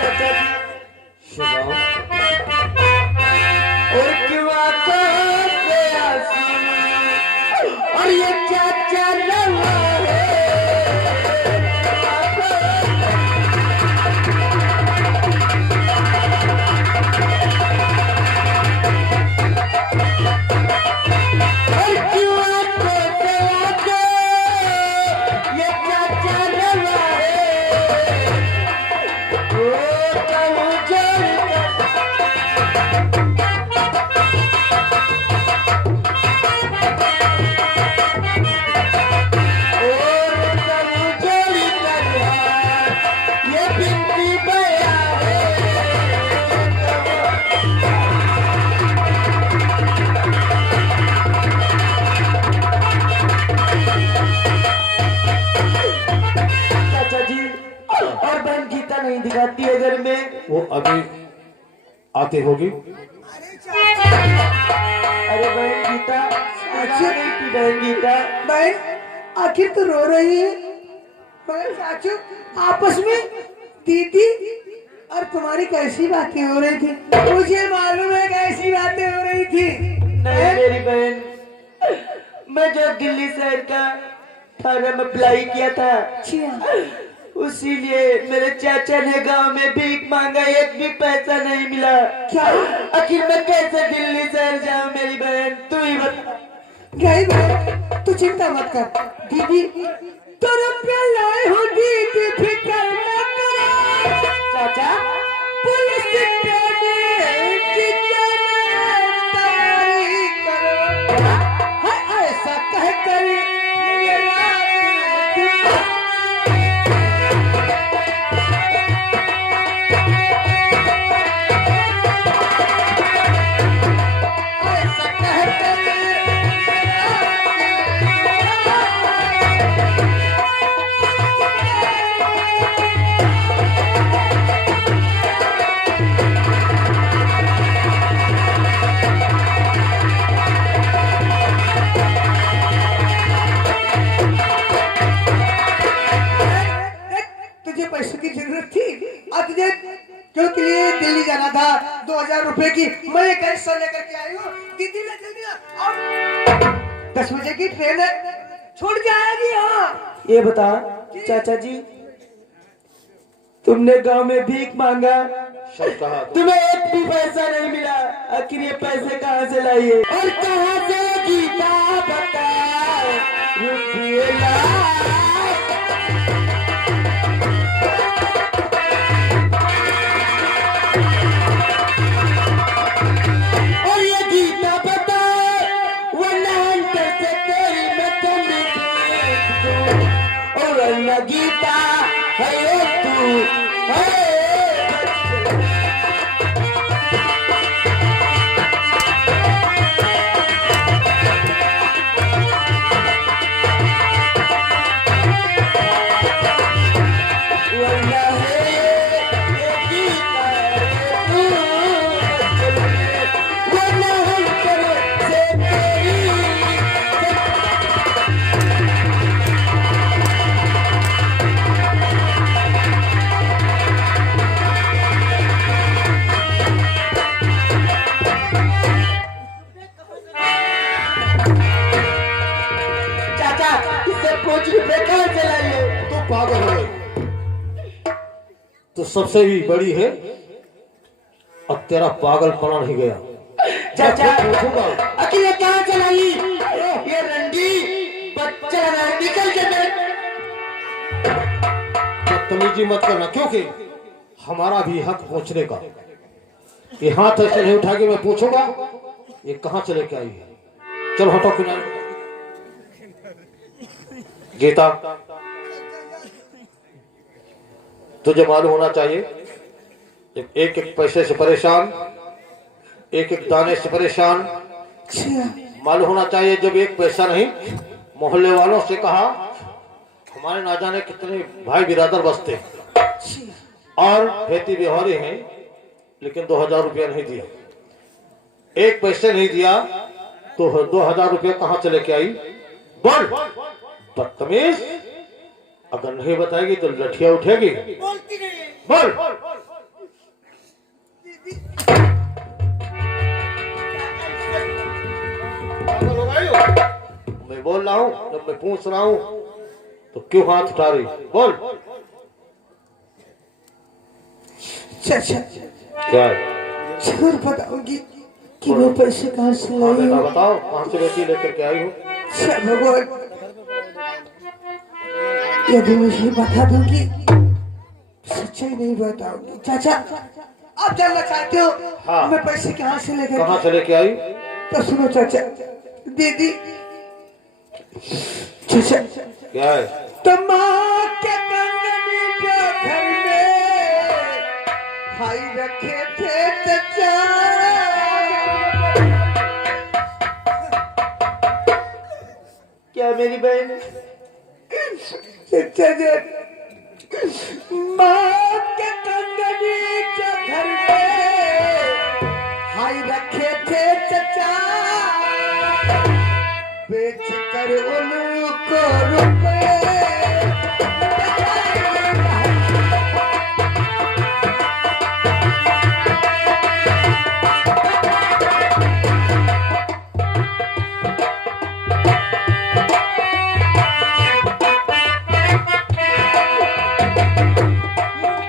चाचा जी सुनाओ। और क्यों आंखों से आंसू और ये चाचा रवा है और क्यों आंखों से आंसू ये चाचा रवा है ओ कहूँ जोड़ और बहन गीता नहीं दिखाती है घर में। वो अभी आते होगी। अरे बहन गीता अच्छा नहीं थी बहन गीता। बहन आखिर तो रो रही है। बहन साचू आपस में दीदी और तुम्हारी कैसी बातें हो रही थी? मुझे मालूम है कैसी बातें हो रही थी। नहीं मेरी बहन, मैं जो दिल्ली शहर का फॉर्म अप्लाई किया था उसीलिए मेरे चाचा ने गांव में भीख मांगा, एक भी पैसा नहीं मिला। क्या? आखिर मैं कैसे दिल्ली शहर जाऊं मेरी बहन, तू ही बता। गई बहन तू चिंता मत कर। दीदी तो रुपया लाए हो दीदी, फिक्र न करो। चाचा पुलिस की तैयारी करो। हाँ, ऐसा कह कर ये रात जो के लिए दिल्ली जाना था 2000 रुपए की, मैं कैश लेकर के आई हूँ। दीदी ने जल्दी और 10 बजे की ट्रेन है, छूट जाएगी। हाँ ये बता चाचा जी, तुमने गांव में भीख मांगा, सब कहा तुम्हें एक भी पैसा नहीं मिला, आखिर ये पैसे कहाँ से लाइए और कहाँ से गीता बता रुपये ला। गीता है तू है तो पागल हो गई, तो सबसे भी बड़ी है और तेरा पागलपना नहीं गया। चाचा अकेले कहाँ चलाई ये रंडी बच्चा निकल के बदतमीजी मत करना, क्योंकि हमारा भी हक पूछने का। ये हाथ ऐसे नहीं उठा के मैं पूछूंगा ये कहाँ चले के आई है। चलो हटो किनारे। गीता तुझे मालूम होना चाहिए, एक एक पैसे से परेशान, एक एक दाने से परेशान। मालूम होना चाहिए जब एक पैसा नहीं, मोहल्ले वालों से कहा, हमारे ना जाने कितने भाई बिरादर बसते और खेती बिहारी हैं, लेकिन 2000 रुपया नहीं दिया। एक पैसे नहीं दिया तो 2000 रुपया कहाँ चले के आई? बोल बदतमीज, अगर नहीं बताएगी तो लठिया उठेगी। बोलती नहीं। बोल दीदी पागल हो गई हो? मैं बोल रहा हूँ, जब मैं पूछ रहा हूँ तो क्यों हाथ उठा रही? बोल। चाचा क्या है? जरूर बताऊंगी कि वो पैसे कहाँ से हाँ लाई बेटा हूँ। बताओ, कहाँ से बेटी लेकर के आई हो? अच्छा भगवान, यदि मुझे बता दूंगी सच्चाई नहीं बताऊंगी। चाचा आप जानना चाहते हो हाँ। मैं पैसे कहाँ से लेकर कहाँ से लेके आई? तो सुनो चाचा, दीदी चाचा क्या है? तो माँ के कंगनी जो घर में भाई रखे थे चाचा, क्या मेरी बहन? चाचा जी माँ के कंगनी जो घर में भाई रखे थे चाचा, बेच कर उनको रुपए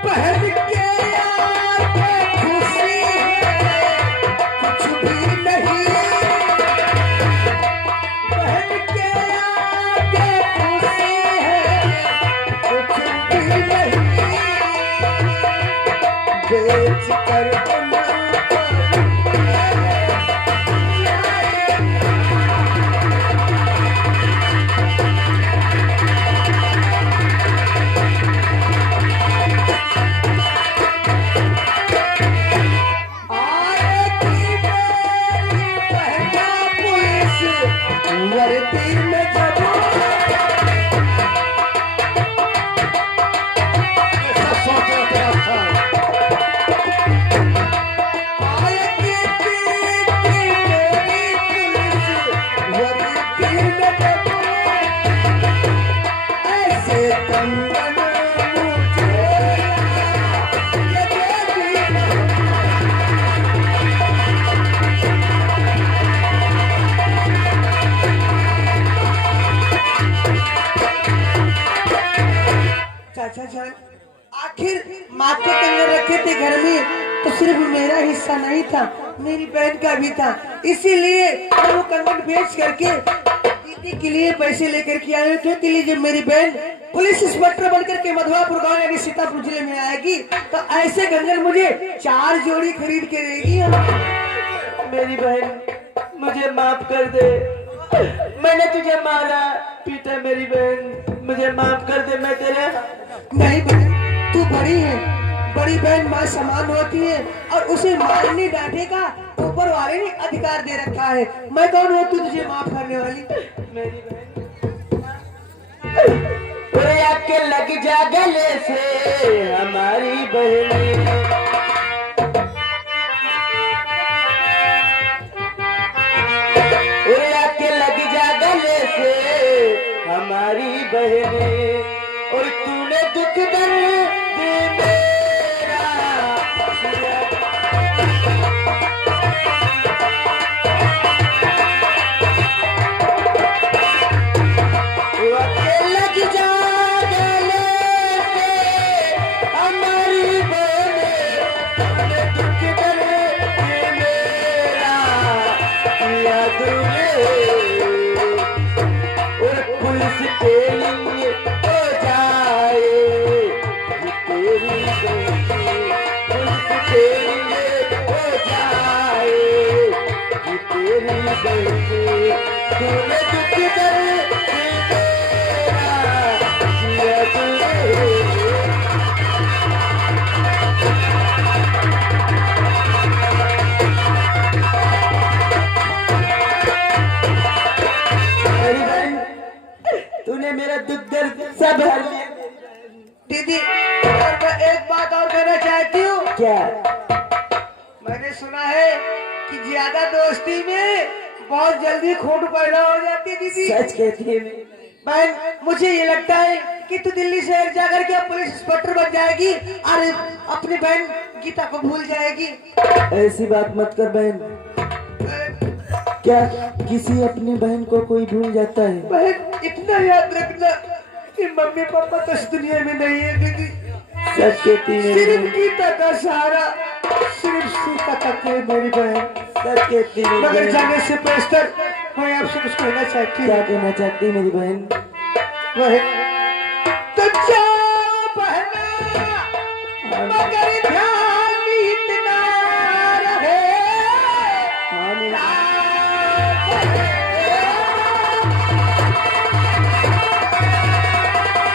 पहन के आके खुशी है कुछ भी नहीं, पहन के आके खुशी है कुछ भी नहीं, बेच कर उनको वर्दी में जब ऐसा सोच रहा तेरा अच्छा है। आएगी मेरी पुलिस वर्दी में जब ऐसे कंगन मुझे लगेगी। चाचा जान आखिर माँ के कंगन रखे थे घर में तो सिर्फ मेरा हिस्सा नहीं था, मेरी बहन का भी था, इसीलिए मैं वो कंगन बेच करके दीदी के लिए पैसे लेकर के आए, क्योंकि लिए जब मेरी बहन पुलिस इंस्पेक्टर बनकर के मधुआपुर गांव यानी सीतापुर जिले में आएगी तो ऐसे कंगन मुझे 4 जोड़ी खरीद के देगी। मेरी बहन मुझे माफ कर दे, मैंने तुझे मारा पीटा। मेरी बहन मुझे माफ कर दे, मैं तेरे नहीं बहन, तू बड़ी है, बड़ी बहन माँ समान होती है और उसे मारने डांटे का ऊपर वाले ने अधिकार दे रखा है। मैं कौन हूँ तू तुझे माफ करने वाली? मेरी बहन ओरे आके लग जा गले से हमारी बहन, ओरे आके लग जा गले से हमारी बहन, और तूने दुख दर्द मेरा लग जा गले से हमारी बहन, दुख दर्द मेरा किया तूने, और पुलिस तेरी हो जाए ये तेरी गलती, पुलिस तेरी हो जाए ये तेरी गलती, तूने दुख दर्द मेरा किया तूने। मेरी बहन तूने मेरा दुख दर्द सब हर लिया। दीदी और मैं एक बात और कहना चाहती हूँ, क्या? मैंने सुना है कि ज्यादा दोस्ती में बहुत जल्दी खोट पैदा हो जाती है। दीदी सच कहती है। बहन मुझे ये लगता है कि तू दिल्ली शहर जाकर के पुलिस इंस्पेक्टर बन जाएगी और अपनी बहन गीता को भूल जाएगी। ऐसी बात मत कर बहन। क्या किसी अपनी बहन को कोई भूल जाता है? बहन इतना याद रखना कि मम्मी पापा तो इस दुनिया में नहीं है दीदी। सच कहती है मेरी सिर्फ बहन। गीता का सहारा सिर्फ सीता तक है मेरी बहन। सच कहती है मेरी मगर बहन। जाने से बेहतर मैं आपसे कुछ कहना चाहती क्या हूँ। कहना चाहती है मेरी बहन? बहन तो जाओ बहना, मगर ध्यान इतना रहे। हाँ मेरी-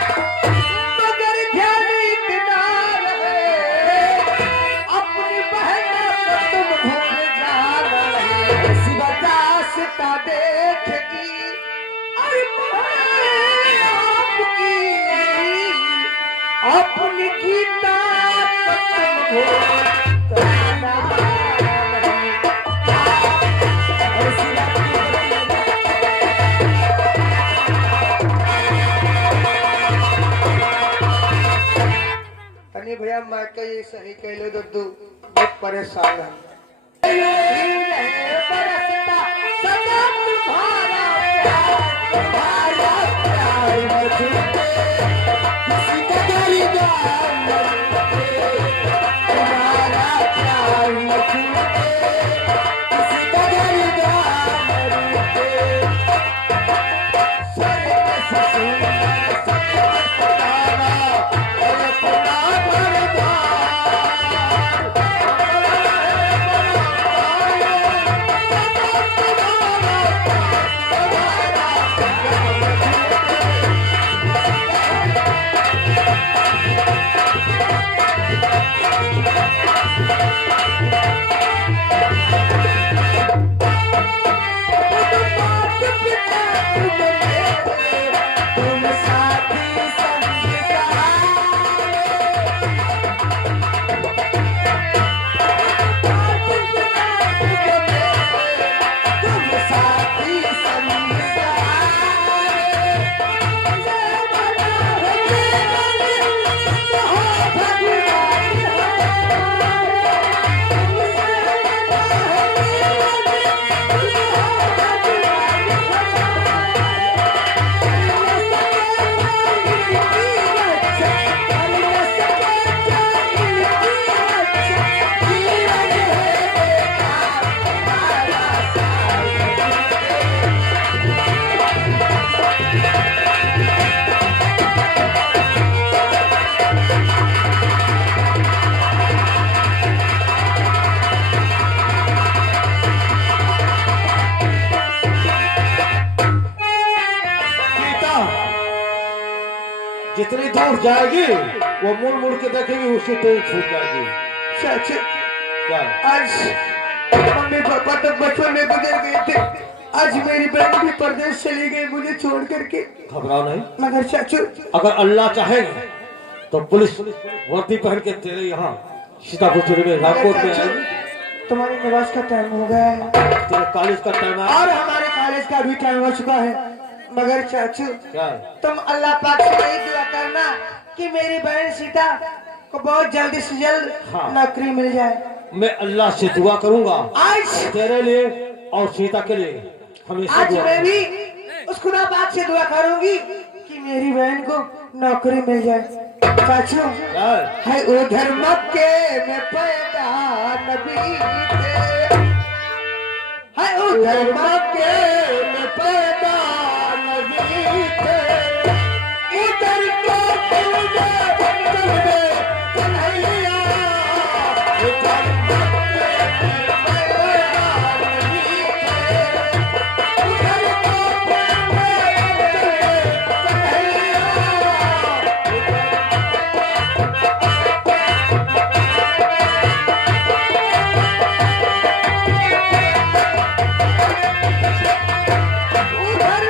मगर ध्यान इतना रहे, अपनी बहन को तुम भूल जाना नहीं। ऐसी बात रास्ता देखेगी और मैं आपकी अपनी गीता को तुम भूल जाना नहीं। ऐसी बात नहीं करती है। तनी भैया मैं कही सही कह लो दद्दू, बहुत परेशान है। बरसता सदा तुम्हारा प्यार मुझे किसी का खरीदार नहीं, तुम्हारा प्यार मुझे किसी का खरीदार नहीं। सर से सुन सताना और अपना बरदार। तुम साथी संग तुम साथी संग गीता जितनी दूर जाएगी वो मुड़ मुड़ के देखेगी, उसी ट्रेन छूट जाएगी। चाचा क्या आज मम्मी पापा तो बचपन में गुजर गए थे, आज मेरी बहन भी परदेश चली गई मुझे छोड़ करके। घबराओ नहीं, मगर चाचू अगर अल्लाह चाहे तो पुलिस वर्दी पहन के तेरे यहाँ सीतापुर जिले में रामकोट में आएगी। तुम्हारे निवास का टाइम हो गया है तेरे कॉलेज का टाइम है। और हमारे कॉलेज का भी टाइम हो चुका है। मगर चाचू क्या तुम अल्लाह पाक से यही दुआ करना कि मेरी बहन सीता को बहुत जल्दी से जल्द हाँ। नौकरी मिल जाए। मैं अल्लाह से दुआ करूंगा आज तेरे लिए और सीता के लिए। हमेशा आज दुआ मैं करूंगा। भी उस खुदा पाक से दुआ करूंगी कि मेरी बहन को नौकरी मिल जाए। चाचू क्या है उधर मक्के में पैदा नबी थे, है उधर मक्के में पैदा नबी थे, इधर को कन्हैया, उधर मक्के में पैदा नबी थे, उधर को कन्हैया। उधर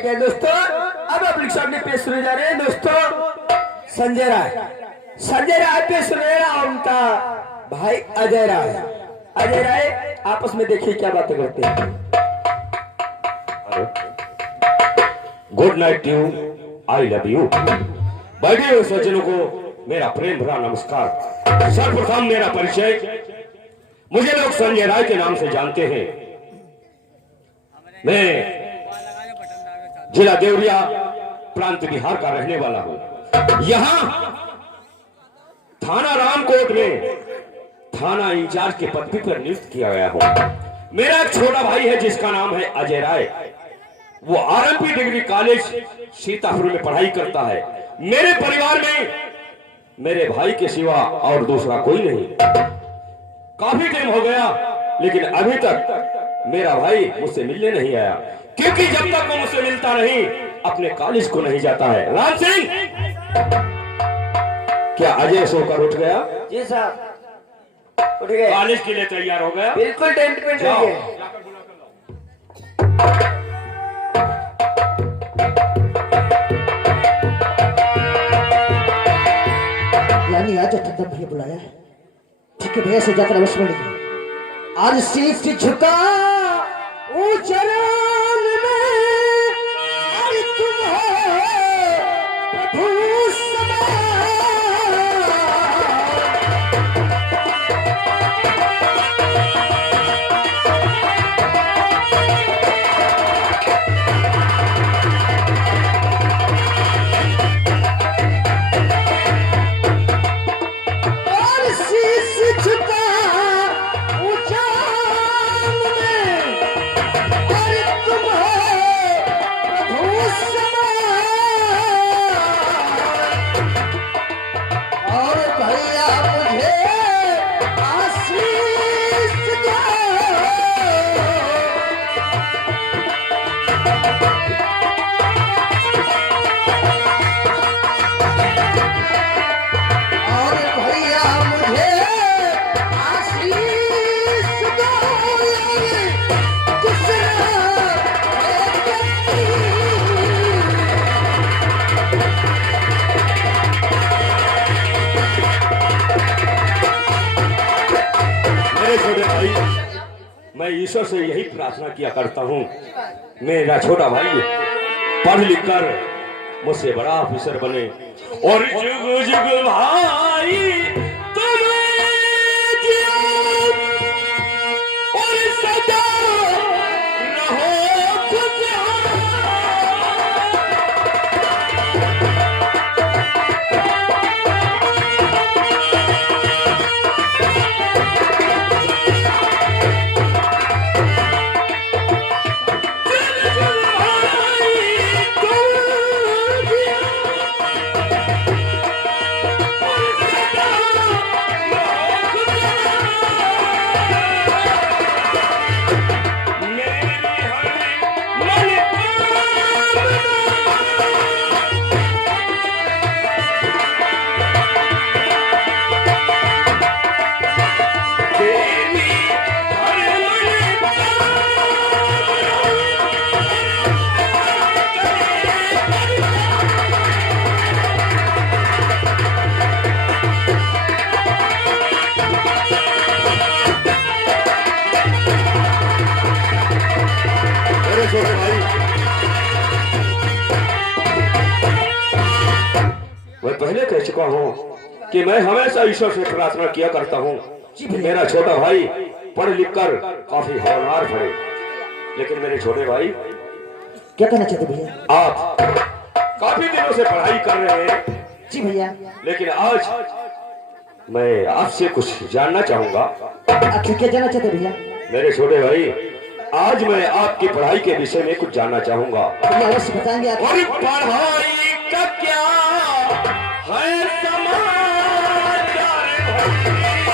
ठीक है दोस्तों, अब अपने सामने पेश होने जा रहे हैं दोस्तों संजय राय। संजय राय पेश होने रहा उनका भाई अजय राय। अजय राय आपस में देखिए क्या बातें करते हैं। Good night you, I love you. बैठे हुए सज्जनों को मेरा प्रेम भरा नमस्कार। सर्वप्रथम मेरा परिचय, मुझे लोग संजय राय के नाम से जानते हैं। मैं जिला देवरिया प्रांत बिहार का रहने वाला हूं। यहां थाना रामकोट में थाना इंचार्ज के पद पर नियुक्त किया गया हूं। मेरा एक छोटा भाई है जिसका नाम है अजय राय। वो आरएमपी डिग्री कॉलेज सीतापुर में पढ़ाई करता है। मेरे परिवार में मेरे भाई के सिवा और दूसरा कोई नहीं। काफी टाइम हो गया लेकिन अभी तक मेरा भाई मुझसे मिलने नहीं आया, क्योंकि जब तक वो मुझसे मिलता नहीं अपने कॉलेज को नहीं जाता है। राम सिंह, क्या अजय सोकर उठ गया? जी साहब उठ गए। कॉलेज के लिए तैयार हो गया? बिल्कुल टेंट पे जाओ। यानी आज तक भैया बुलाया है। ठीक है भैया से जाकर अवश्य मिलेंगे। आज शीश झुका चरण में, अरे तुम हो प्रभु सदा। और शीश झुका चरण में, अरे तुम हो प्रभु सदा। और भैया मुझे आशीष दो। और भैया मुझे आशीष दो। दूसरा मेरे छोटे भाई, मैं ईश्वर से यही प्रार्थना किया करता हूँ मेरा छोटा भाई पढ़ लिख कर मुझसे बड़ा ऑफिसर बने और जुग जुग भाई तुम जियो और सदा रहो खुशहाल। छोटे भाई, मैं पहले कह चुका हूँ कि मैं हमेशा ईश्वर से प्रार्थना किया करता हूँ कि मेरा छोटा भाई पढ़ लिख कर काफी होनहार बने। लेकिन मेरे छोटे भाई, क्या कहना चाहते भैया? आप काफी दिनों से पढ़ाई कर रहे हैं। जी भैया। लेकिन आज मैं आपसे कुछ जानना चाहूंगा। अच्छा क्या जानना चाहते भैया? मेरे छोटे भाई, आज मैं आपकी पढ़ाई के विषय में कुछ जानना चाहूंगा। भैया अवश्य बताएंगे आप। और पढ़ाई का क्या है समाचार भैया?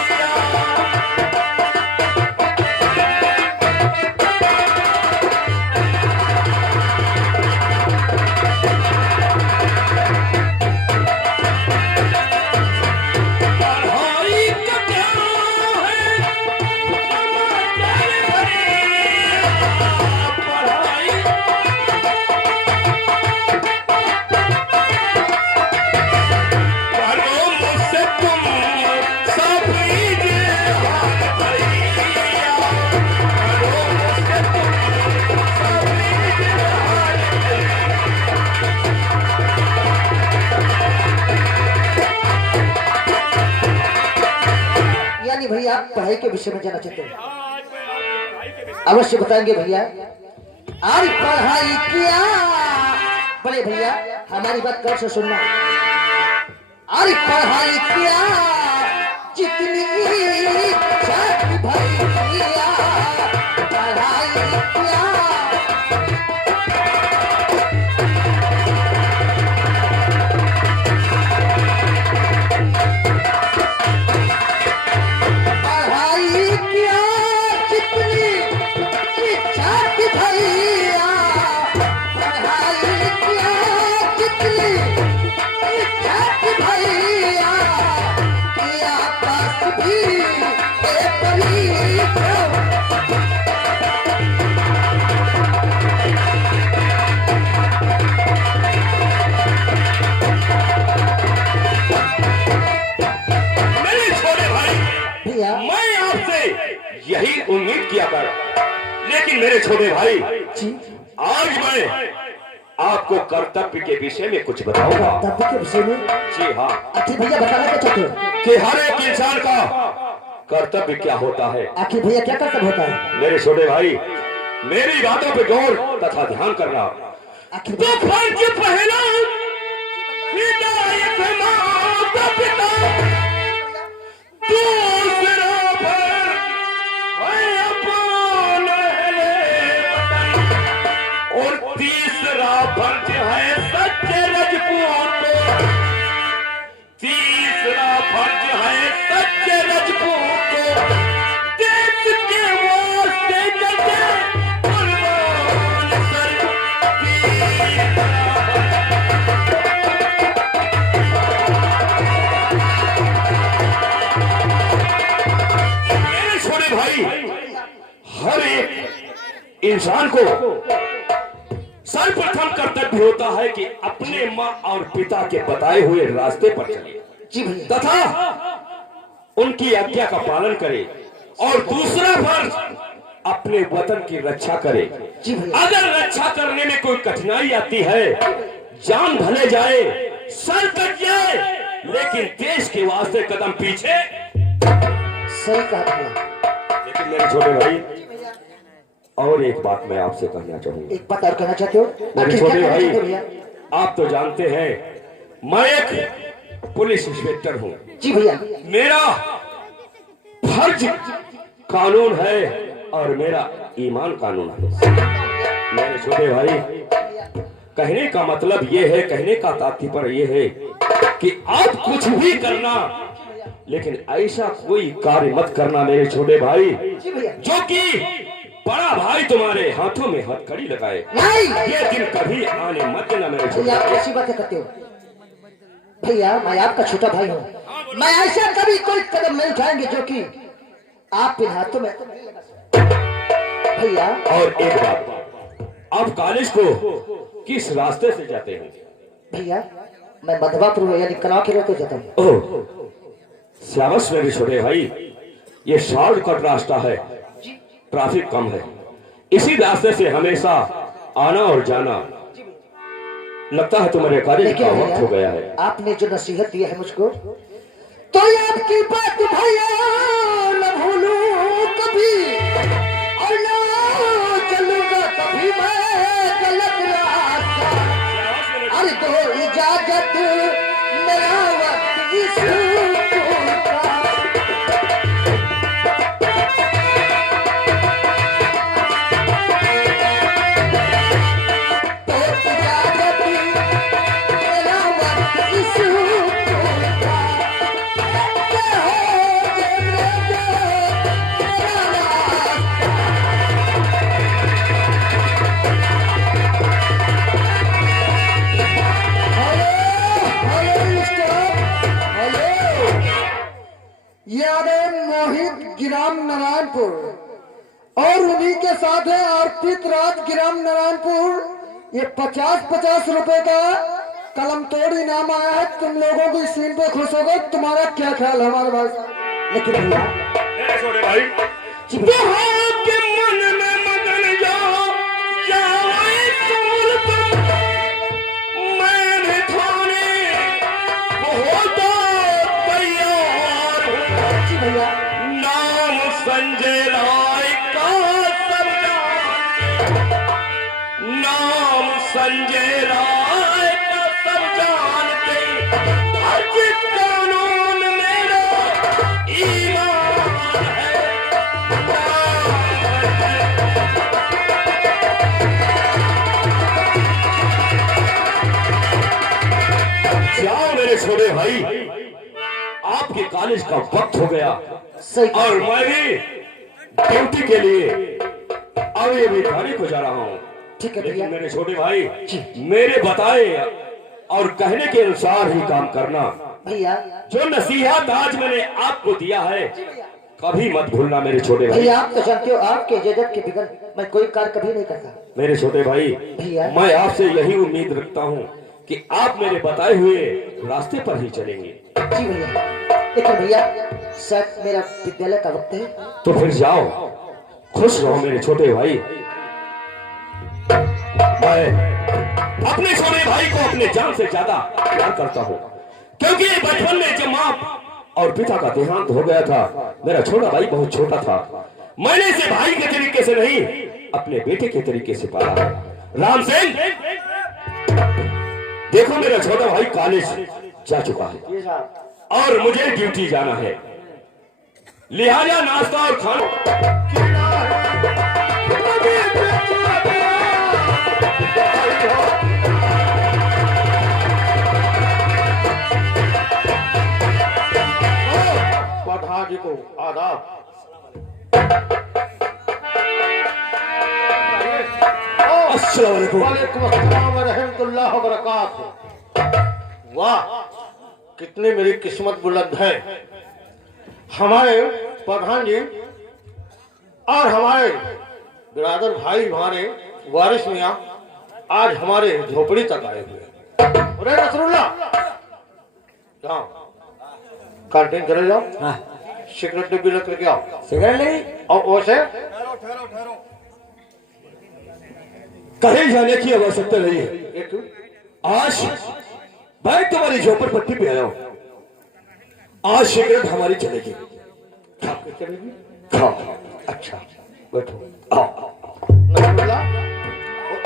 पढ़ाई का क्या है समाचार भैया? पढ़ाई बताइए भैया, आप पढ़ाई के विषय में जाना चाहते हैं? अवश्य बताएंगे भैया। आज पढ़ाई किया बड़े भैया, हमारी बात कर से सुनना। आज पढ़ाई किया जितनी जाति भैया, पढ़ाई किया यही उम्मीद किया कर, लेकिन मेरे छोटे भाई आज मैं आपको कर्तव्य के विषय में कुछ बताऊंगा। कर्तव्य के विषय में? जी हाँ। आखिर भैया बताना क्या चाहते हो? कि हर एक इंसान का कर्तव्य क्या होता है। आखिर भैया क्या कर्तव्य होता है? मेरे छोटे भाई मेरी बातों पे गौर तथा ध्यान करना। आखिर तो फर्ज पहला हिदायत माता पिता, दूसरा और तीसरा फर्ज है सच्चे रजपूत को, तीसरा फर्ज है सच्चे रजपूत को देश के वास्ते करके कुर्बान कर। मेरे छोटे भाई हर एक इंसान को सर्वप्रथम कर्तव्य होता है कि अपने माँ और पिता के बताए हुए रास्ते पर चले तथा उनकी आज्ञा का पालन करे, और दूसरा फर्ज अपने वतन की रक्षा करे। अगर रक्षा करने में कोई कठिनाई आती है, जान भले जाए, सर कट जाए, लेकिन देश के वास्ते कदम पीछे। सही कहा। लेकिन मेरे छोटे भाई और एक बात मैं आपसे कहना चाहूंगा। एक बात और कहना चाहते हो? मेरे छोटे भाई आप तो जानते हैं मैं एक पुलिस इंस्पेक्टर हूँ। जी भैया। मेरा फर्ज कानून है और मेरा ईमान कानून है। मेरे छोटे भाई कहने का मतलब ये है, कहने का तात्पर्य ये है कि आप कुछ भी करना, लेकिन ऐसा कोई कार्य मत करना मेरे छोटे भाई जो कि बड़ा भाई तुम्हारे हाथों में हथकड़ी लगाए। ये दिन कभी आने मत देना मेरे छोटे भैया। ऐसी बातें करते हो भैया? मैं आपका छोटा भाई हूँ, मैं ऐसा कभी कोई कदम नहीं उठाएंगे जो कि आपके हाथों में भैया। और एक बात, आप कॉलेज को किस रास्ते से जाते हैं? भैया मैं मधवापुर यानी कला के रोते जाता हूँ। ओह श्यामस मेरे छोटे भाई, ये शॉर्टकट रास्ता है, ट्रैफिक कम है, इसी रास्ते से हमेशा आना और जाना। लगता है तुम्हारे कॉलेज का वक्त हो गया है। आपने जो नसीहत दिया है मुझको, तो आपकी बात भैया न भूलूं कभी, और न चलूंगा कभी मैं गलत रास्ता। अरे दो इजाजत मेरा वक्त इस गिराम नारायणपुर और उन्हीं के साथ है अर्पित राज गिराम नारायणपुर। ये 50-50 रुपए का कलम तोड़ इनाम आया है। तुम लोगों को इस सीन पे खुश हो गए, तुम्हारा क्या ख्याल है हमारे पास? लेकिन मेरे छोटे भाई के मन में मगन जाओ मैं थाने बहुत तैयार हूँ। जाओ मेरे छोटे भाई, आपके कॉलेज का वक्त हो गया सही और मैं भी ड्यूटी के लिए अब ये भिखारी को जा रहा हूँ। ठीक है लेकिन भैया। मेरे छोटे भाई, मेरे बताए और कहने के अनुसार ही काम करना। भैया जो नसीहत आज मैंने आपको दिया है कभी मत भूलना मेरे छोटे भाई। भैया, आप तो जानते हो आपके इजाजत के बगैर मैं कोई कार्य कभी नहीं करता। मेरे छोटे भाई, भैया। मैं आपसे यही उम्मीद रखता हूँ कि आप मेरे बताए हुए रास्ते पर ही चलेंगे। जी भैया, लेकिन भैया शायद मेरा विद्यालय का वक्त है। तो फिर जाओ, खुश रहो मेरे छोटे भाई। मैं अपने छोटे भाई को अपने जान से ज्यादा प्यार करता हूँ, क्योंकि बचपन में जब माँ और पिता का देहांत हो गया था, मेरा छोटा भाई बहुत छोटा था। मैंने इसे भाई के तरीके से नहीं, अपने बेटे के तरीके से पाला है। राम सिंह, देखो मेरा छोटा भाई कॉलेज जा चुका है और मुझे ड्यूटी जाना है, लिहाजा नाश्ता और खाना प्रधान जी को आदाब। अस्सलाम वालेकुम। वालेकुम अस्सलाम व रहमतुल्लाह व बरकातहू। वाह, कितनी मेरी किस्मत बुलंद है। हमारे प्रधान जी और हमारे बिरादर भाई हमारे वारिस मियाँ आज हमारे झोपड़ी तक आए हुए। अरे नसरुल्लाह, जाओ कैंटीन चले जाओ, सिगरेट डिब्बी लेकर के आओ। सिगरेट ले और वैसे कहीं जाने की आवश्यकता नहीं है। एक आज मैं तुम्हारी झोपड़पट्टी पे आया हूँ। आज सिगरेट हमारी चलेगी। खा के चलेगी। खाओ। अच्छा बैठो। आओ। नसरुल्लाह,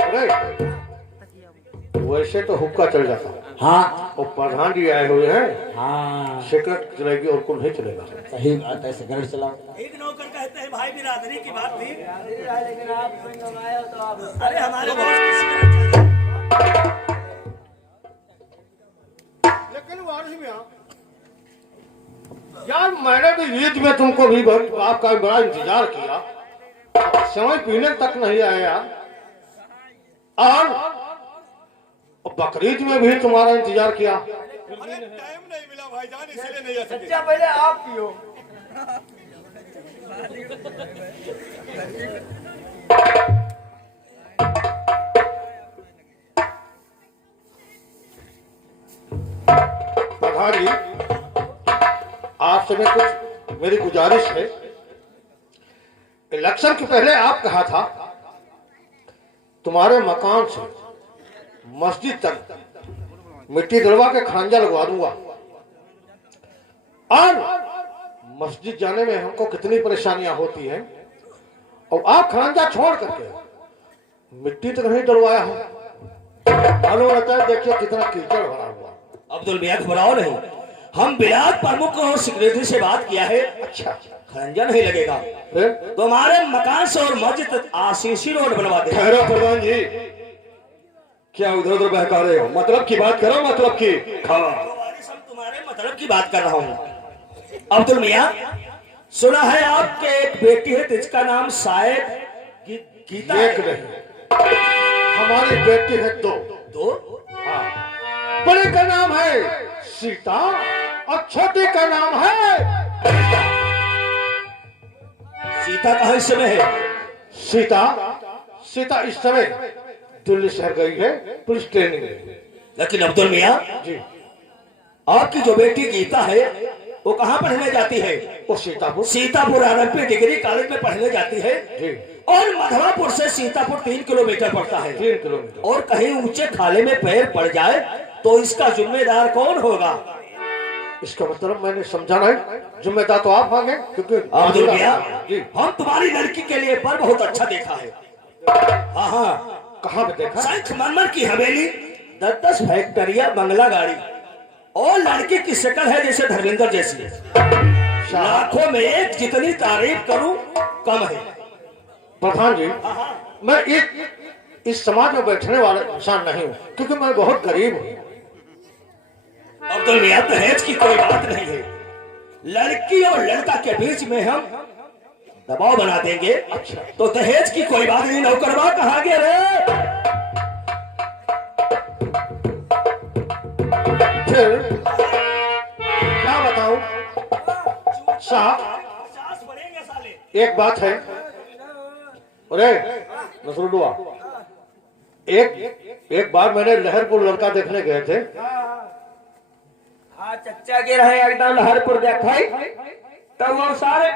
अरे वैसे तो हुक्का चल जाता, हाँ और प्रधान जी आए हुए हैं, हाँ, सिगरेट चलेगी और कुल नहीं चलेगा। सही बात है, सिगरेट चलाओ। एक नौकर कहते हैं भाई बिरादरी की बात थी। लेकिन आप तो आप अरे हमारे बॉस की सिगरेट चल लेकिन वारिस मियां, यार मैंने भी बीच में तुमको भी बहुत आपका भी बड़ा इंतजार किया, समय पीने तक नहीं आए यार। और बकरीद में भी तुम्हारा इंतजार किया। टाइम नहीं मिला भाईजान, इसलिए नहीं आ सके। अच्छा पहले आप पियो। प्रधान जी, आपसे मैं कुछ मेरी गुजारिश है। इलेक्शन के पहले आप कहा था तुम्हारे मकान से मस्जिद तक मिट्टी दलवा के खरांजा लगवा दूंगा, और मस्जिद जाने में हमको कितनी परेशानियां होती हैं, और आप खरांजा छोड़ करके मिट्टी तक नहीं डलवाया है। मालूम रहता है, देखिए कितना कीचड़ भरा हुआ। अब्दुल मियां घबराओ नहीं, हम बिलाद प्रमुख और सेक्रेटरी से बात किया है। अच्छा, खरंजा नहीं लगेगा, फिर तो हमारे मकान से और मस्जिद तक आशीषी रोड बनवा दे। ठहरो प्रधान जी, क्या उधर उधर बहका रहे हो? मतलब की बात करो, मतलब की। खाओ। हम तुम्हारे मतलब की बात कर रहा हूँ। अब्दुल मियां, सुना है आपके एक बेटी है जिसका नाम शायद गीता है। एक नहीं, हमारी बेटी है दो। दो? हाँ, बड़े का नाम है सीता और छोटी का नाम है सीता कहाँ इस समय है? सीता। सीता इस समय दिल्ली शहर गई है पुलिस ट्रेनिंग में। लेकिन अब्दुल मियां, जी, आपकी जो बेटी गीता है वो कहाँ पढ़ने जाती है? वो Sitapur. Sitapur RMP degree college में पढ़ने जाती है, जी, और मधवापुर से सीतापुर 3 किलोमीटर पड़ता है। 3 किलोमीटर। और कहीं ऊंचे खाले में पैर पड़ जाए तो इसका जिम्मेदार कौन होगा? इसका मतलब मैंने समझा नहीं, जिम्मेदार तो आप होंगे, क्योंकि अब्दुल मियां, जी। हम तुम्हारी लड़की के लिए पर बहुत अच्छा देखा है। हाँ हाँ, कहाँ पे देखा? शंख मरमर की हवेली, 10-10 फैक्ट्रिया, बंगला, गाड़ी, और लड़की की शक्ल है जैसे धर्मेंद्र जैसी। लाखों में एक, जितनी तारीफ करूं कम है। प्रधान जी, मैं इस समाज में बैठने वाला इंसान नहीं हूँ, क्योंकि मैं बहुत गरीब हूँ। अब्दुल मियां, दहेज की कोई बात नहीं है। लड़की और लड़का के बीच में हम दबाव बना देंगे। अच्छा, तो दहेज की कोई बात नहीं। नौकरवा कहाँ गया रे? फिर क्या बताऊं साहब, एक बात है। अरे नसरुल्लाह, एक बार मैंने लहरपुर लड़का देखने गए थे। हाँ चच्चा के रहे एकदम लहरपुर देखा तो वो सारे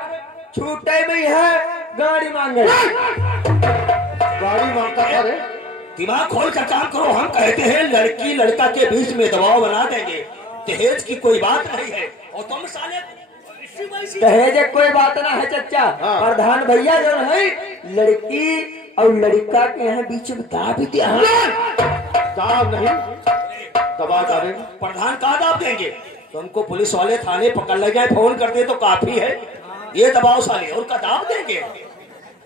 छूटे में ही है, गाड़ी मांगे। गाड़ी मांगता था रे। दिमाग खोल कर काम करो। हम कहते हैं लड़की लड़का के बीच में दबाव बना देंगे, दहेज की कोई बात नहीं है। और तुम साले दहेज कोई बात ना है चच्चा। हाँ। प्रधान भैया जो है लड़की और लड़का के यहाँ बीच में दाब दिया। दाब नहीं, दबा डाले। प्रधान कहाँ दाब देंगे? तुमको पुलिस वाले थाने पकड़ ले जाए, फोन कर दे तो काफी है। ये दबाव साले और का दाब देंगे,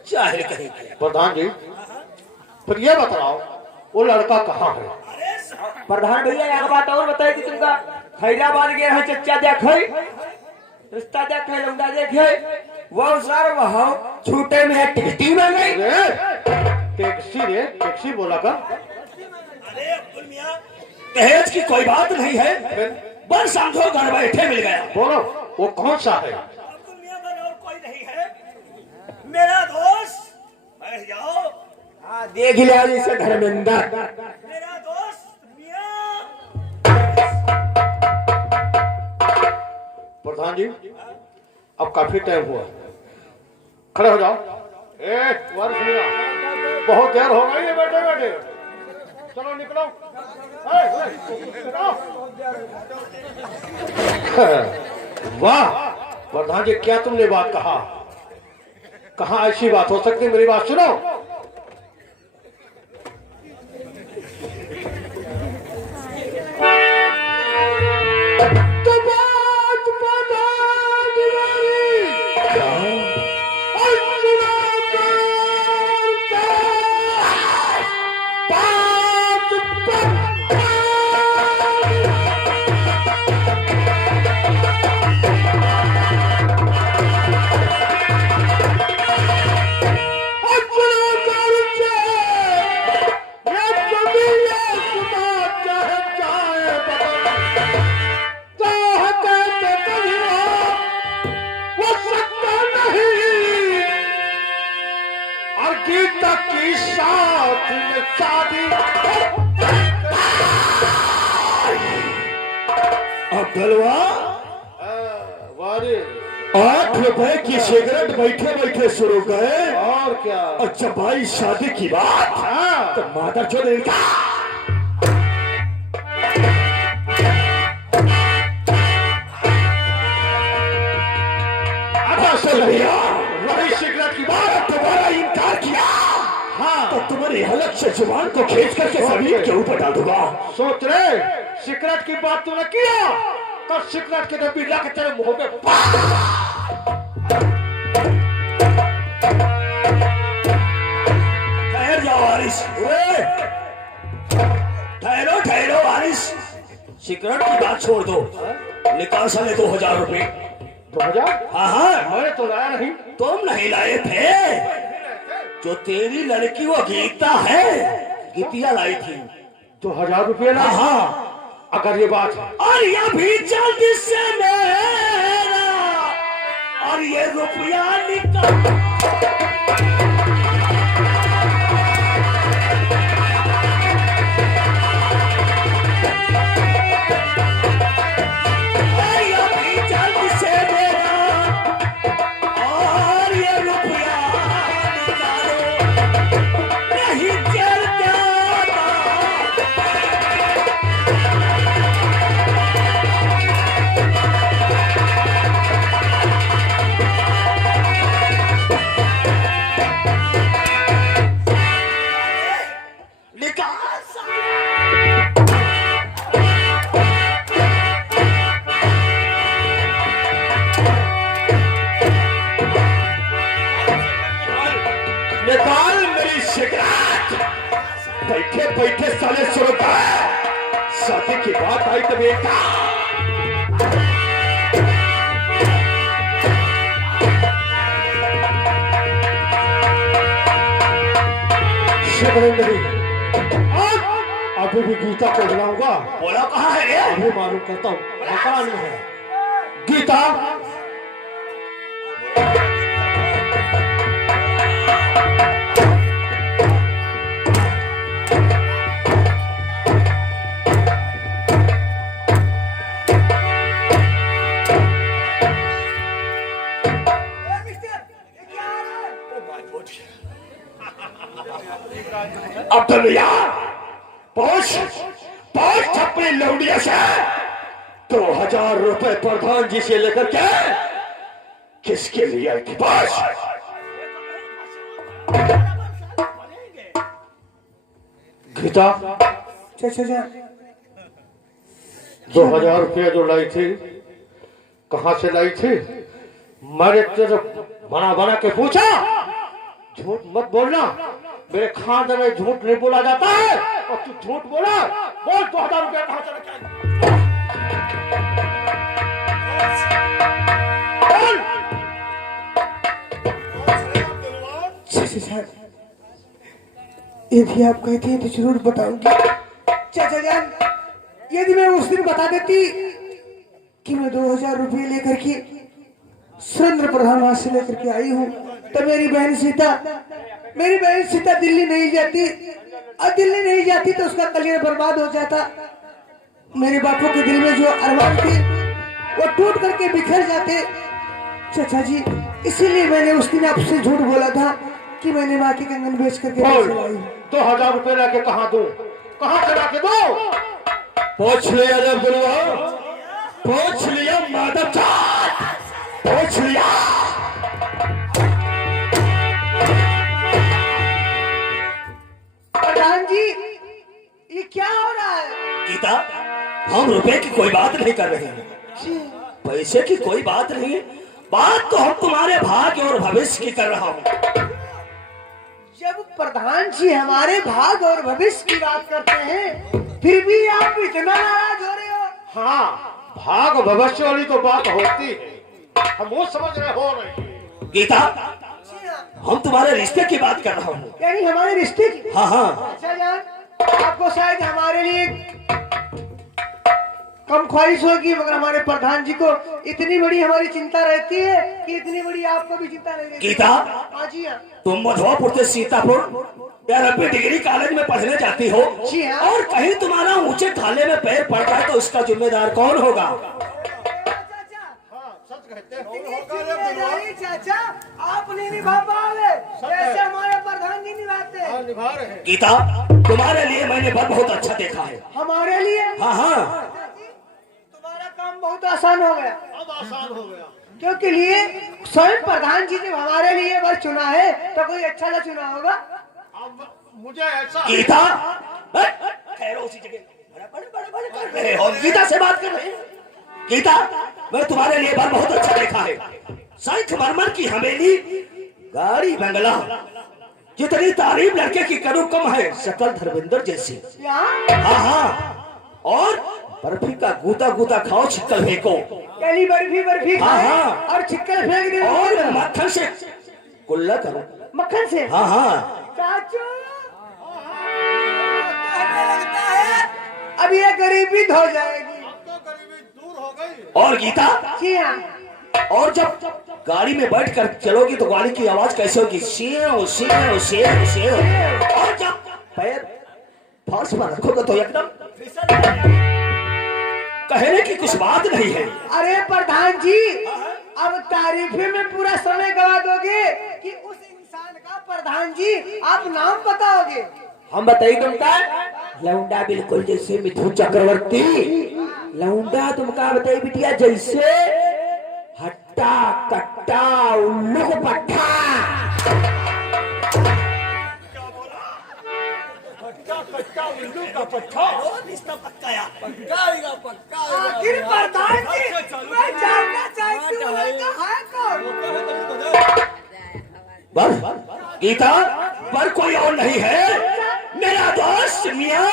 चाहे कहेंगे। प्रधान जी, फिर ये बताओ वो लड़का कहाँ है? प्रधान भैया एक बात और बताए कि तुमका हैदराबाद गए हैं चच्चा, देखे रिश्ता देखे, लौंडा देखे, वो सर वहाँ छूटे में है, टिकटी में गई। टैक्सी बोला कर। अरे अब्दुल मियां, दहेज की कोई बात नहीं है, बस समझो घर बैठे मिल गया। बोलो वो कौन सा है? अब्दुल मियां, और कोई नहीं है, मेरा दोस्त। बैठ जाओ। हाँ देख लिया इसे धर्मेंद्र, मेरा दोस्त मियां। प्रधान जी, अब काफी टाइम हुआ, खड़े हो जाओ। वर्ष मिया, बहुत देर हो गई है बैठे बैठे, चलो निकलो। वाह प्रधान जी, क्या तुमने बात कहा? कहाँ ऐसी बात हो सकती? मेरी बात सुनो। अब्दुलवा, 8 रुपए की सिगरेट बैठे बैठे शुरू करे। और क्या? अच्छा भाई, शादी की बात। हाँ। तो माता चोद इनका भैया वही सिगरेट की बात। तुम्हारा इनकार किया। हाँ, तो तुम्हारी हलक से जुबान को खींच करके जमीन के ऊपर डाल दूंगा। सोच रहे सिगरेट की बात तूने किया तो सिगरेट के डब्बी लाके तेरे मुंह पे ठहर जाओ वारिस। ठहरो ठहरो वारिस, सिगरेट की बात छोड़ दो। निकाल साले 2000 रुपए। 2000? हाँ हाँ, मैंने तो लाया नहीं। तुम नहीं लाए थे, जो तेरी लड़की वो गीता है, गीतिया लाई थी। 2000 रुपये ना? हाँ, अगर ये बात है, और ये भी जल्दी से मेरा, और ये रुपया निकाल। की बात आई तो बेटा अभी भी गीता को बुलाऊंगा। बोला कहाँ है रे? अभी मालूम करता हूँ, मकान में है। गीता, अब्दुल भैया पहुंच पहुंच अपने लौड़िया से 2000 रुपए प्रधान जी से लेकर के किसके लिए आई थी? बस गीता, चाचा 2000 रुपया जो लाई थी, कहाँ से लाई थी? मैंने तेरे बना बना के पूछा। झूठ मत बोलना, मेरे खानदान में झूठ नहीं बोला जाता है। और तू झूठ बोला, बोल 2000 रुपया कहाँ से लेके आई? बोल। चाचा यदि आप कहते हैं तो जरूर बताऊंगी। चाचा जान, यदि मैं उस दिन बता देती कि मैं 2000 रुपये लेकर के सुरेंद्र प्रधान वहां से लेकर के आई हूँ, तो मेरी बहन सीता दिल्ली नहीं जाती, और दिल्ली नहीं जाती तो उसका करियर बर्बाद हो जाता। मेरे बापू के दिल में जो अरमान थे वो टूट करके बिखर जाते। चाचा जी, इसीलिए मैंने उस दिन आपसे झूठ बोला था कि मैंने माँ की कंगन बेच करके बोल, लाई। 2000 रुपये लाके कहाँ दूं? कहाँ से लाके दूं? पूछ लिया अब्दुल भैया, पूछ लिया माधव चाट, पूछ लिया। प्रधान जी, ये क्या हो रहा है? गीता, हम रुपए की कोई बात नहीं कर रहे हैं, पैसे की कोई बात नहीं है। बात तो हम तुम्हारे भाग्य और भविष्य की कर रहा हूँ। जब प्रधान जी हमारे भाग और भविष्य की बात करते हैं, फिर भी आप इतना नाराज हो रहे हो? हाँ, भाग भविष्य वाली तो बात होती है, हम वो समझ रहे हो रही। गीता, हम तुम्हारे रिश्ते की बात कर रहा हूँ। यानी हमारे रिश्ते की? हाँ हाँ। अच्छा जान, आपको शायद हमारे लिए कम ख्वाहिश होगी, मगर हमारे प्रधान जी को इतनी बड़ी हमारी चिंता रहती है कि इतनी बड़ी आपको भी चिंता नहीं रहती। गीता, हाँ जी हाँ। तुम मधुआपुर से सीतापुर आरएमपी डिग्री कॉलेज में पढ़ने जाती हो, जी हाँ। और कहीं तुम्हारा ऊंचे खाले में पैर पड़ जाए तो इसका जिम्मेदार कौन होगा? चाचा, आप नहीं निभा पाओगे जैसे हमारे प्रधान जी निभाते हैं। निभा रहे हैं। गीता, तुम्हारे लिए मैंने बहुत अच्छा देखा है। हमारे लिए? हाँ हाँ। तुम्हारा काम बहुत आसान हो गया। अब आसान हो गया, क्योंकि लिए स्वयं प्रधान जी जब हमारे लिए वर चुना है तो कोई अच्छा सा चुना होगा। अब मुझे ऐसा गीता, ठहरो उसी जगह, बड़े कर रहे हो। गीता से बात कर रहे हैं। गीता, मैं तुम्हारे लिए बहुत अच्छा देखा है। संगमरमर की हवेली, गाड़ी बंगला, जितनी तारीफ लड़के की करूं कम है, सकल धर्मेंद्र जैसी। यहाँ हाँ हाँ। और बर्फी का गूता गूता खाओ, छिक्कल फेंको। पहली बर्फी हाँ, खाए हाँ। और छिक्कर फेंक दे और मक्खन से कुल्ला करो। मक्खन से। हाँ हाँ। चाचू, लगता है अब ये गरीबी धो जाएगी। तो गरीबी दूर हो गई। और गीता, जी हाँ। और जब गाड़ी में बैठ कर चलोगी तो गाड़ी की आवाज कैसे होगी? शेव शेव शेव शेव। और जब पैर फर्श पर रखोगे तो एकदम कहने की कुछ बात नहीं है। अरे प्रधान जी, अब तारीफे में पूरा समय गवा दोगे कि उस इंसान का प्रधान जी आप नाम बताओगे? हम बताइए तुमका लौंडा बिल्कुल जैसे मिथुन चक्रवर्ती। लौंडा तुमका बताइए बिटिया जैसे हट्टा कट्टा उल्लू को पट्टा। आखिर प्रधान जी, मैं जानना चाहती हूँ लड़का है कौन? बस गीता, पर कोई और नहीं है, मेरा दोस्त मियां।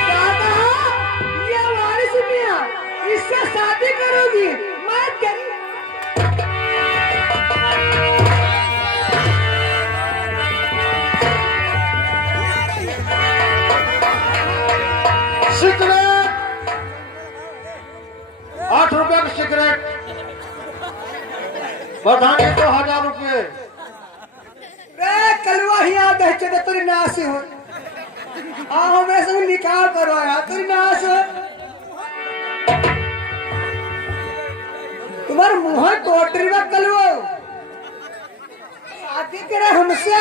दादा प्रधान जी 2000 रुपये। रे कलवा ही याद है चले तेरी नाश हो आ हमें सब निकाह करवाया तेरी नाश हो तुम्हारे मुंह टोटरी में कलवा शादी करे हमसे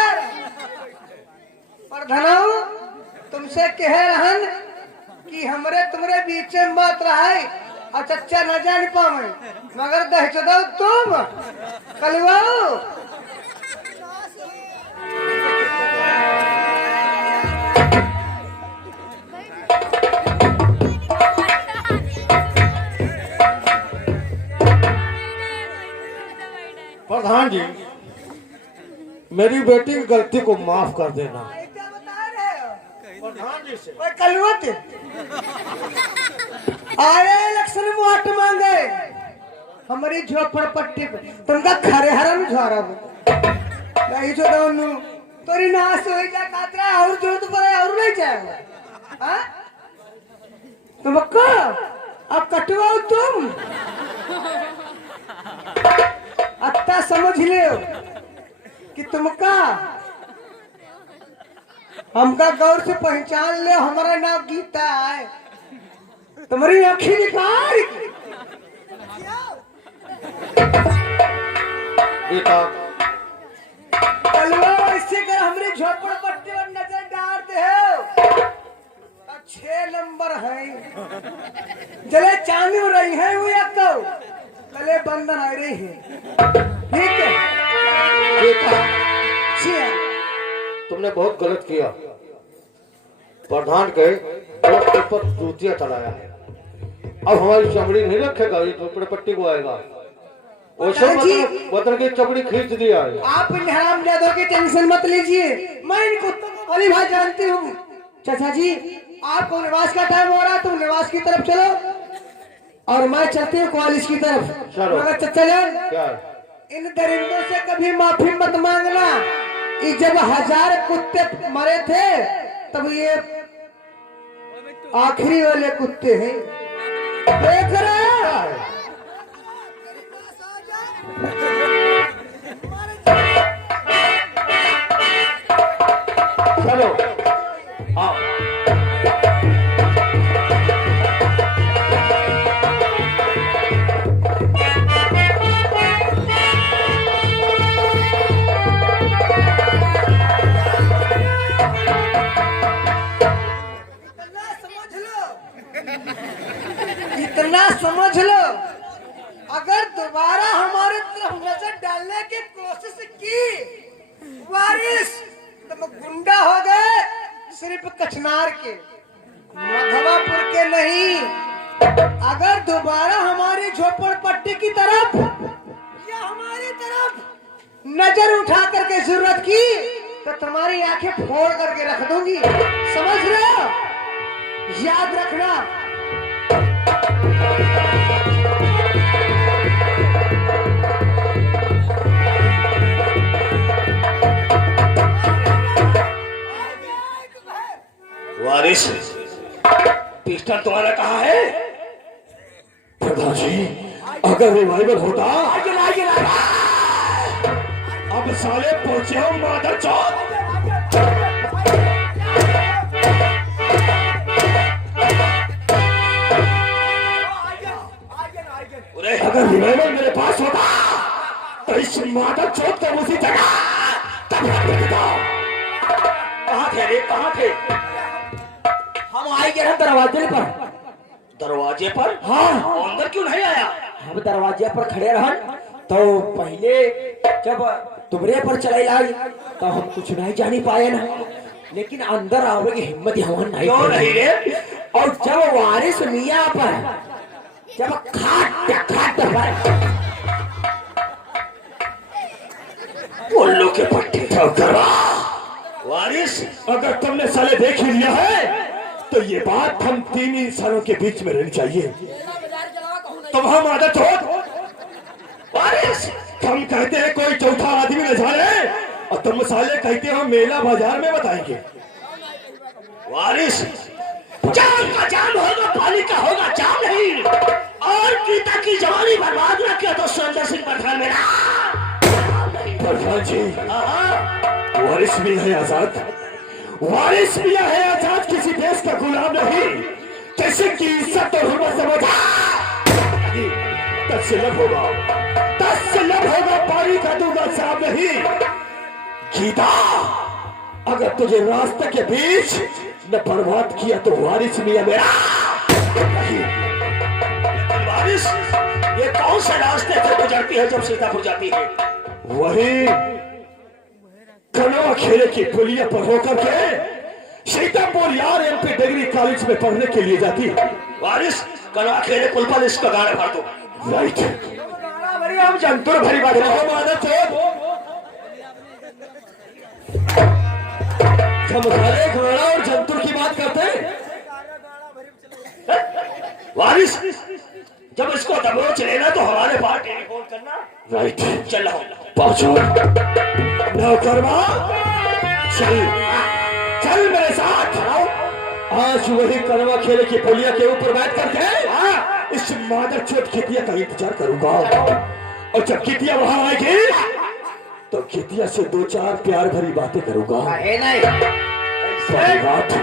प्रधान तुमसे कह रहन कि हमरे तुम्हारे बीच में बात रहा और चच्चा न जान पावे मगर दहच दो तुम कलवाओ प्रधान जी मेरी बेटी की गलती को माफ कर देना। क्या बता रहे हो प्रधान जी से ओए कलवत आए इलेक्शन में वोट मांगे हमारी झोपड़पट्टी पे तुमका खरे हरन झोरब नहीं जो दोनों तोरी नाश हो जा कातरा और जरूरत पड़े और नहीं जाएगा हां तुमका अब कटवाओ तुम अत्ता समझ ले कि तुमका हमका गौर से पहचान ले हमारा नाम गीता है तुम्हारी आंखें निकाल गीता कलवा इससे कर हमरे झोपड़पट्टी पर नजर डालते हो 6 नंबर है जले चांदी हो रही है वो एक तले बंधन आ रही है ठीक है गीता छिया तुमने बहुत गलत किया। प्रधान के दोस्त के ऊपर जूतियां चलाया। अब हमारी चमड़ी नहीं रखेगा, ये झोपड़पट्टी को आएगा। वैसे वतन की चमड़ी खींच दिया है। आप हराम जादों की टेंशन मत लीजिए, मैं इन कुत्तों को भली भांति जानती हूँ। चाचा जी आपको निवास का टाइम हो रहा है, तुम निवास की तरफ चलो और मैं चलती हूँ कॉलेज की तरफ। चलो। मगर चाचा जान क्या इन दरिंदों से कभी माफी मत मांगना। ये जब 1000 कुत्ते मरे थे तब ये आखिरी वाले कुत्ते हैं। देख रहे हैं? चलो आओ। इतना समझ लो, अगर दोबारा हमारे तरफ नजर डालने की कोशिश की वारिस तो मैं गुंडा हो गए, सिर्फ कचनार के मधवापुर के नहीं। अगर दोबारा हमारी झोपड़पट्टी की तरफ या हमारी तरफ नजर उठा करके जरूरत की तो तुम्हारी आंखें फोड़ करके रख दूंगी, समझ रहे हो? याद रखना। वारिस पिस्टल तुम्हारा कहाँ है? प्रधान जी अगर रिवाइवल होता अब साले पहुंचे हो मादर चौथ। अगर रिवाइवल मेरे पास होता तो इस मादर चौथ का उसी जगह कहाँ थे रे, कहाँ थे? हम आए गए हैं दरवाजे पर। दरवाजे पर? हाँ अंदर क्यों नहीं आया? हम दरवाजे पर खड़े रहन तो पहले जब तुमरे पर चले लाई तो हम कुछ नहीं जानी पाए ना, लेकिन अंदर आवे की हिम्मत हमारी नहीं। क्यों नहीं रे? और जब वारिस मियां पर जब खाट उल्लू के पट्टे वारिस, अगर तुमने साले देख ही लिया है तो ये बात हम 3 इंसानों के बीच में रहनी चाहिए। तुम हम आदत हो वारिस, हम कहते हैं कोई चौथा आदमी न जाने और तुम साले कहते हो मेला बाजार में बताएंगे। वारिस जान का जान होगा, पानी का होगा जान नहीं। और गीता की जवानी बर्बाद न किया तो सुरेंद्र सिंह प्रधान मेरा वारिस भी है आजाद, वारिस भी है आजाद, किसी देश का गुलाम नहीं, किसी की इज्जत और हुर्मत समझा तस्लब होगा, तस्लब होगा, पानी का दूंगा साहब नहीं। गीता, अगर तुझे रास्ते के बीच न बर्बाद किया तो वारिस मियां मेरा नहीं। वारिस, ये कौन से रास्ते से गुजरती है जब सीतापुर जाती है? वही कनवा खेले की पुलिया पर होकर के सीतापुर यार एमपी डिग्री कॉलेज में पढ़ने के लिए जाती है। वारिस, कनवा खेले पुल पर इसका गाड़ा भर दो। राइट, भरी हम जंतुर भरी बात घमसाले घोड़ा और जंतुर की बात करते हैं। वारिस, जब इसको दबोच लेना तो हमारे पास टेलीफोन करना। राइट, चल रहा हूं। पहुंचो नौकरवा, चल चल मेरे साथ। आज वही कनवा खेले की पुलिया के ऊपर बैठ करके इस मादर चोट कितिया का इंतजार करूंगा, और जब कितिया वहां आएगी तो कितिया से दो चार प्यार भरी बातें करूंगा। नहीं पहली बात,